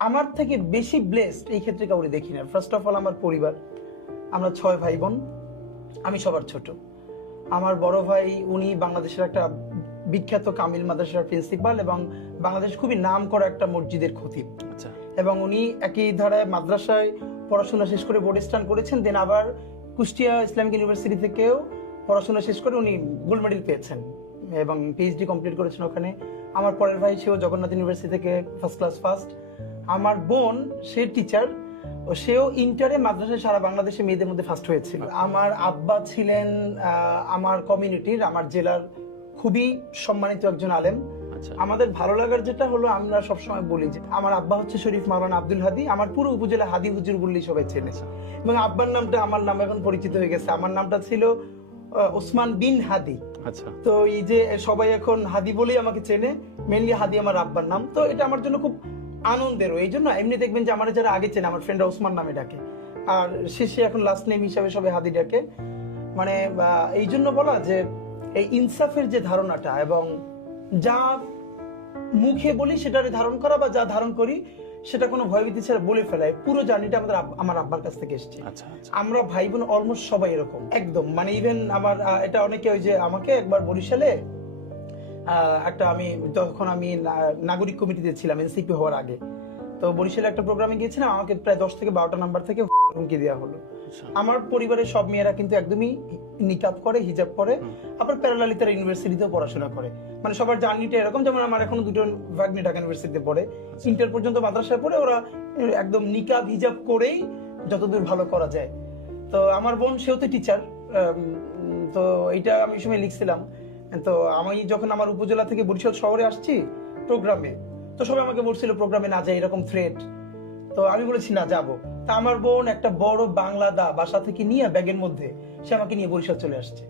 আমার থেকে বেশি ব্লেসড এই ক্ষেত্রে কাউরে দেখি না। ফার্স্ট অফ অল আমার পরিবার, আমরা 6 ভাই বোন, আমি সবার ছোট। আমার বড় ভাই উনি বাংলাদেশের একটা বিখ্যাত কামিল মাদ্রাসার প্রিন্সিপাল এবং বাংলাদেশ খুবই নাম করা একটা মসজিদের খতিব। আচ্ছা, এবং উনি একই ধারায় মাদ্রাসায় পড়াশোনা শেষ করে বোর্ড স্টান করেছেন, দেন আবার কুষ্টিয়া ইসলামিক ইউনিভার্সিটি থেকেও পড়াশোনা শেষ করে উনি গোল্ড মেডেল পেয়েছেন এবং পিএইচডি কমপ্লিট করেছেন ওখানে। আমার পরের ভাই সেও জগন্নাথ ইউনিভার্সিটি থেকে ফার্স্ট। আমার বোন সে টিচার, সেও ইন্টারে মাদ্রাসায় সারা বাংলাদেশে মেয়েদের মধ্যে ফার্স্ট হয়েছিল। আমার আব্বা ছিলেন আমার কমিউনিটির, আমার জেলার খুবই সম্মানিত একজন আলেম। আচ্ছা, আমাদের ভালো লাগার যেটা হলো, আমরা সবসময় বলি যে আমার আব্বা হচ্ছে শরীফ মাওলানা আব্দুল হাদি, আমার পুরো উপজেলা হাদি হুজুর বললেই সবাই চেনে। এবং আব্বার নামটা আমার নাম এখন পরিচিত হয়ে গেছে, আমার নামটা ছিল ওসমান বিন হাদি। আচ্ছা, তো এই যে সবাই এখন হাদি বলেই আমাকে চেনে, মেনলি হাদি আমার আব্বার নাম। তো এটা আমার জন্য খুব আনন্দেরও। এই জন্য এমনি দেখবেন যে আমার যারা আগে চেনে, আমার ফ্রেন্ডরা ওসমান নামে ডাকে, আর শেষে এখন লাস্ট নেম হিসাবে সবাই হাদি ডাকে। মানে এই জন্য বলা যে এই ইনসাফের যে ধারণাটা এবং যা মুখে বলি সেটারে ধারণ করা, বা যা ধারণ করি সেটা কোনো ভয়ভীতি ছাড়া বলে ফেলায়, পুরো জার্নিটা আমার আব্বার কাছ থেকে এসেছে। আচ্ছা, আচ্ছা, আমরা ভাই বোন অলমোস্ট সবাই এরকম একদম। মানে ইভেন আমার এটা অনেকে ওই যে আমাকে একবার বরিশালে একটা তখন আমি নাগরিক কমিটিতে ছিলাম এনসিপি হওয়ার আগে। তো বরিশালে একটা প্রোগ্রামে গিয়েছিলাম, আমাকে প্রায় 10 থেকে 12টা নাম্বার থেকে হুমকি দেওয়া হলো। আমার পরিবারের সব মেয়েরা কিন্তু একদমই নিকাব করে, হিজাব করে, আবার প্যারালালি তারা ইউনিভার্সিটিতেও পড়াশোনা করে। মানে সবার জার্নিটা এরকম, যেমন আমার এখনো দুটো ভাগ্নি ঢাকা ইউনিভার্সিটিতে পড়ে, ইন্টার পর্যন্ত মাদ্রাসায় পড়ে, ওরা একদম নিকাব হিজাব করেই যতদূর ভালো করা যায়। তো আমার বোন সেও তো টিচার, তো এইটা আমি সময় লিখছিলাম। তো আমি যখন আমার উপজেলা থেকে বরিশাল শহরে আসছি প্রোগ্রামে, তো সবাই আমাকে বলছিল প্রোগ্রামে না যায়, এরকম থ্রেট। তো আমি বলেছি না, যাবো। তা আমার বোন একটা বড় বাংলা বাসা থেকে নিয়ে ব্যাগের মধ্যে সে আমাকে নিয়ে বরিশাল চলে আসছে।